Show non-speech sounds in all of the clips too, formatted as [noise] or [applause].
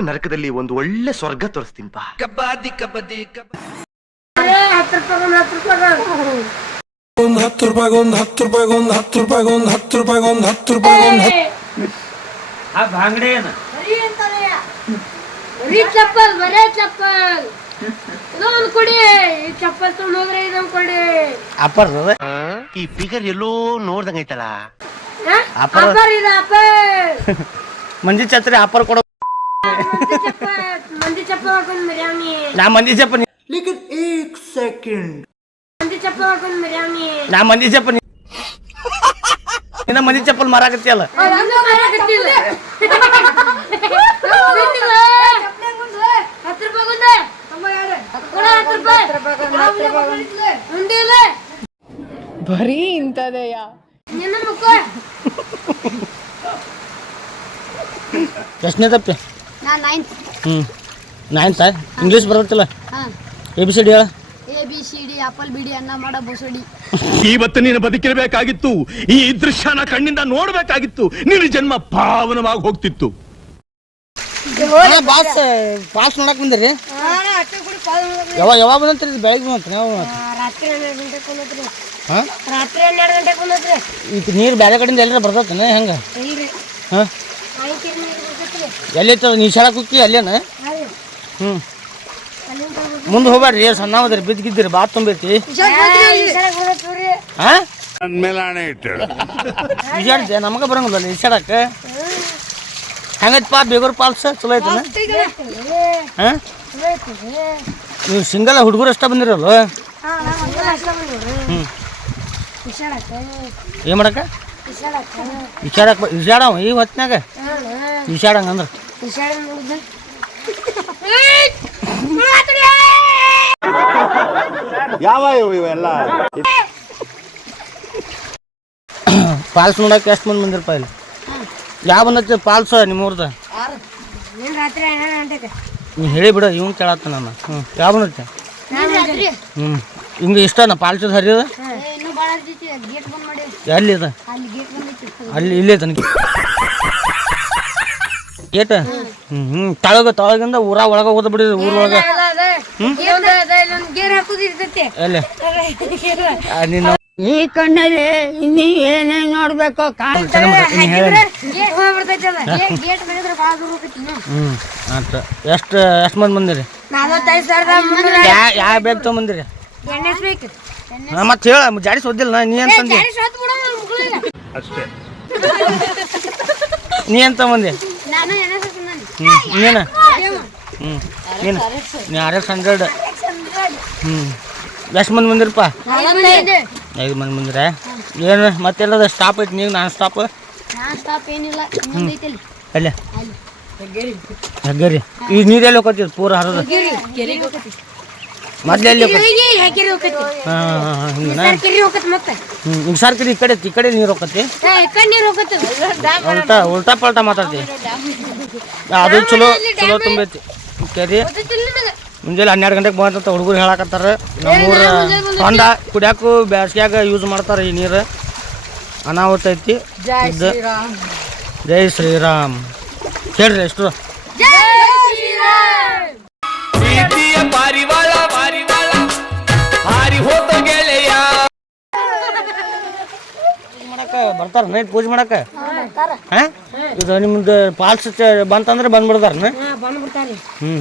ಕೆಟ್ಟ ನರಕದಲ್ಲಿ ಒಂದು ಒಳ್ಳೆ ಸ್ವರ್ಗ ತೋರಿಸ್ತೀನಿ ಬಾ. ಒಂದ್ ಹತ್ತು ರೂಪಾಯಿ ಒಂದ್ ಹತ್ತು ರೂಪಾಯಿ ಒಂದ್ ಹತ್ತು ರೂಪಾಯಿ ಒಂದ್ ಹತ್ತು ರೂಪಾಯಿ ಒಂದ್ ಹತ್ತು ರೂಪಾಯಿಗೆ ಒಂದ್ ಆ ಬಾಂಗಡೆ ಏನ? ಬರೀ ಚಪ್ಪಲ್ ಬರೇ ಚಪ್ಪಲ್. ಇದೊಂದು ಕೊಡಿ. ಈ ಚಪ್ಪಲ್ ತಗೊಂಡ್ ಇದೊಂದು ಕೊಡಿ. ಅಪ್ಪರ್ ಈ ಫಿಗರ್ ಎಲ್ಲೋ ನೋಡ್ದಂಗೈತಲ್ಲ ಮಂಜಿ ಅಪ್ಪರ್. ಅಪ್ಪರ್ ಇದು ಅಪ್ಪರ್ ಮಂದಿ ಛತ್ರಿ ಅಪ್ಪರ್ ಕೊಡೋ ನಾ ಮಂದಿ ಚಪ್ಪ ನೀ- ಮಂದಿ ಚಪ್ಪಲ್ ಹಾಕೊಂಡ್ ಬಿರಿಯಾನಿ ನಾ ಮಂದಿ ಚಪ್ಪ ನೀ- ಇನ್ನ ಮಂದಿ ಚಪ್ಪಲ್ ಮಾರಾಕತ್ತಿಯಲ್ಲ. ಬರೀ ಇಂಥದೆಯ ಪ್ರಶ್ನೆ ತಪ್ಪಿ ನಾ ನೈನ್ತ್ ಹ್ಞೂ ನೈನ್ತ್ ಇಂಗ್ಲೀಷ್ ಬರುತ್ತಲ್ಲ ಹಾ. ಎ ಬಿ ಸಿ ಡಿ ಹೇಳ. A B C D apple ಬಿಡಿ ಅನ್ನ ಮಾಡ ಬಸಡಿ ಇವತ್ತು ನೀನು ಬದುಕಿರಬೇಕಾಗಿತ್ತು. ಈ ದೃಶ್ಯನ ಕಣ್ಣಿಂದ ನೋಡಬೇಕಾಗಿತ್ತು. ನಿನ್ನ ಜನ್ಮ ಪಾವನವಾಗಿ ಹೋಗ್ತಿತ್ತು. ಬಾಸ್ ಪಾಸ್ ನೋಡಕ್ ಬಂದಿರಿ? ಯಾವಾಗ ಯಾವಾಗ ಬಂದಂತ್ರಿ ಇದು? ಬೆಳಗ್ಗೆ ಯಾವಾಗ ಬಂದಂತ್ರಿ? ರಾತ್ರಿ ಹನ್ನೆರಡು ಗಂಟೆಗೆ ಬಂದತ್ರಿ ಹಾ? ರಾತ್ರಿ ಹನ್ನೆರಡು ಗಂಟೆಗೆ ಬಂದತ್ರಿ ಈಗ ನೀರು ಬೇರೆ ಕಡೆಯಿಂದ ಎಲ್ಲರ ಬರ್ತೈತೆ ಹೆಂಗೆ? ಹಾ? ನೀರು ಎಲ್ಲಿ ಐತದ ನೀ ಶಾಲಾ ಕುಕ್ಕಿ ಅಲ್ಲೇನ ಹ್ಞೂ ಮುಂದೆ ಹೋಗ್ಬೇಡ್ರಿ ಸಣ್ಣವದ್ರಿ ಬಿದ್ದಿದ್ರಿ ಬಾತ್ ತುಂಬೈತಿ ಹಾಂ ಈಜಾಡ್ದೆ ನಮಗೆ ಬರಂಗಿಲ್ಲ ಈಸಾಡಕ್ಕೆ ಹೆಂಗೈತಪ್ಪ ಬೇಗೂರ್ ಪಾಲ್ಸ? ಚಲೋ ಐತನ? ಹಾಂ ನೀವು ಸಿಂಗಲ್ ಹುಡುಗರು ಅಷ್ಟ ಬಂದಿರಲ್ಲ? ಹ್ಞೂ ಏನು ಮಾಡಕ್ಕ? ಈಸಾಡಕ್ಕೆ ಈ ಈಗ ಹೊತ್ನಾಗ ಈಸಾಡಂಗ ಇವೆಲ್ಲ? ಪಾಲ್ಸ್ ನೋಡಕ್ಕೆ ಎಷ್ಟು ಮಂದಿ ಬಂದಿರಪ್ಪ ಇಲ್ಲಿ? ಯಾವ ಬಂದತ್ತೆ ಪಾಲ್ಸ ನಿಮ್ಮ ಊರ್ದ? ರಾತ್ರಿ ಹನ್ನೆರಡು ಗಂಟೆಗೆ. ನೀ ಹೇಳಿ ಬಿಡ ಇವ್ನು ಕೇಳತ್ತ ನಾನು ಹ್ಞೂ. ಯಾವ ಬಂದತ್ತೆ ರಾತ್ರಿ? ಹ್ಞೂ. ಹಿಂಗೆ ಇಷ್ಟನ ಪಾಲ್ಸದ ಹರಿಯದ ಇನ್ನೂ ಭಾಳ ಗೇಟ್ ಬಂದ್ ಮಾಡಿ ಎಲ್ಲಿ ಅದ ಅಲ್ಲಿ ಗೇಟ್ ಬಂದೈತಿ ಅಲ್ಲಿ ಇಲ್ಲೇ ತನಕ. ಏಟ? ಹ್ಞೂ ಹ್ಞೂ ತಳಗ ತಳಗಿಂದ ಊರ ಒಳಗ ಹೋದ ಬಿಡಿ ಊರ ಒಳಗ ನೀನು ಈ ಕಣ್ಣಲ್ಲಿ ಇನ್ನಿ ಏನೇನ್ ನೋಡ್ಬೇಕು ಆತ ಎಷ್ಟು ಎಷ್ಟು ಮಂದಿ ಬಂದಿರಿ? ಯಾವ ಬೇಗ ತೊಗೊಂಬಂದಿರಿ? ಮತ್ತೆ ಹೇಳ ಜಾಡಿ ಸೋದಿಲ್ಲ ನೀ ಅಂತಂದಿ ನೀ ಅಂತ ಮಂದಿ ನಾನು ಎಣ್ಣೆ ಸ್ವಲ್ಪ ನಾನು ಹ್ಞೂ ಇನ್ನೇನು ಹ್ಞೂ ನೀನು? ನೀ ಆರ್ ಎಕ್ಸ್ ಹಂಡ್ರೆಡ್ ಹ್ಞೂ ಎಷ್ಟು ಮಂದಿ ಬಂದಿರಪ್ಪ? ಐದು ಮಂದಿ ಬಂದಿರ? ಏನು ಮತ್ತೆಲ್ಲದ ಸ್ಟಾಪ್ ಐತಿ? ನೀವು ನಾನು ಸ್ಟಾಪ್ ನಾನ್ ಸ್ಟಾಪ್ ಏನಿಲ್ಲ ಮುಂದೈತಿ ಅಲ್ಲಿ? ಅಲ್ಲೇ. ಹೆಗ್ಗರಿ. ಈ ನೀರೆಲ್ಲ ಹೋಗತ್ತಿದ್ ಪೂರ ಹರಿದ. ಕೆರೆಗೆ ಹೋಗತಿ ಮೊದ್ಲು ಎಲ್ಲಿ ಹೋಗತಿ ಹಾಕಿರಿ ಹೋಗತಿ ಹಾಂ ಹಾಂ ಹಾಂ ಹಿಂಗನ? ಕೆರಿ ಹೋಗತ್ ಮತ್ತೆ. ಹ್ಞೂ ಈ ಕಡೆ ಈ ಕಡೆ ನೀರು ಹೋಗತಿ ಉಲ್ಟಾ ಉಲ್ಟಾ ಪಲ್ಟಾ ಮಾತಾಡ್ತಿ. ಅದು ಚಲೋ ಚಲೋ ತುಂಬೈತಿ. ಕೆರಿ. ಮುಂಜಾನೆ ಹನ್ನೆರಡು ಗಂಟೆಗೆ ಬಂದಂತ ಹುಡುಗರು ಹೇಳಕತ್ತಾರ. ನಮ್ಮೂರ ಹೊಂಡ ಕುಡಿಯಾಕು ಬ್ಯಾಸ್ಗ್ಯಾಗ ಯೂಸ್ ಮಾಡ್ತಾರೆ ಈ ನೀರು. ಅನಾಹುತ ಐತಿ. ಜೈ ಶ್ರೀರಾಮ್. ಹೇಳ್ರಿ ಎಷ್ಟು? ಮಾಡಕ ಬರ್ತಾರ ನೈಟ್ ಪೂಜೆ ಮಾಡಕ ಹಾ ಇದು ನಿಮ್ದು ಪಾಲ್ಸ್ ಬಂತಂದ್ರೆ ಬಂದ್ಬಿಡ್ತಾರ ಹ್ಮ್. ಹ್ಞೂ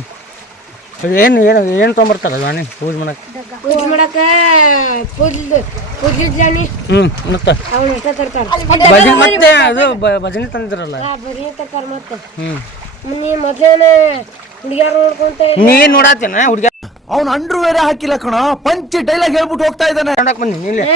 ಏನು ಏನು ಏನು ತೊಗೊಂಬರ್ತಾರ ನಾನಿ ಪೂಜೆ ಮಾಡಕ್ಕೆ? ಪೂಜೆ ಮಾಡಕ ಪೂಜೆ ಪೂಜೆ ಜಾಣಿ ಹ್ಞೂ ಮತ್ತೆ? ಅವನ ಇಷ್ಟ ತರ್ತಾರ. ಭಜನೆ ಮತ್ತೆ ಅದು ಬ- ಭಜನೆ ತಂದಿದ್ರಲ್ಲ? ಬರೀ ತರ್ತಾರ ಮತ್ತೆ. ಹ್ಞೂ ನೀ ಮೊದ್ಲೇನೆ ಹುಡುಗಿಯಾರ ನೋಡ್ಕೊಂತ ನೀ ನೋಡಾತೇನ ಹುಡುಗ ಅವ್ನ ಅಂಡ್ರು ಬೇರೆ ಹಾಕಿಲ್ಲ ಕಣ ಪಂಚ ಡೈಲಾಗ್ ಹೇಳ್ಬಿಟ್ಟು ಹೋಗ್ತಾ ಇದ್ದಾನೆ. ನೋಡಕ್ ಬಂದಿ ಇಲ್ಲಿ. [laughs]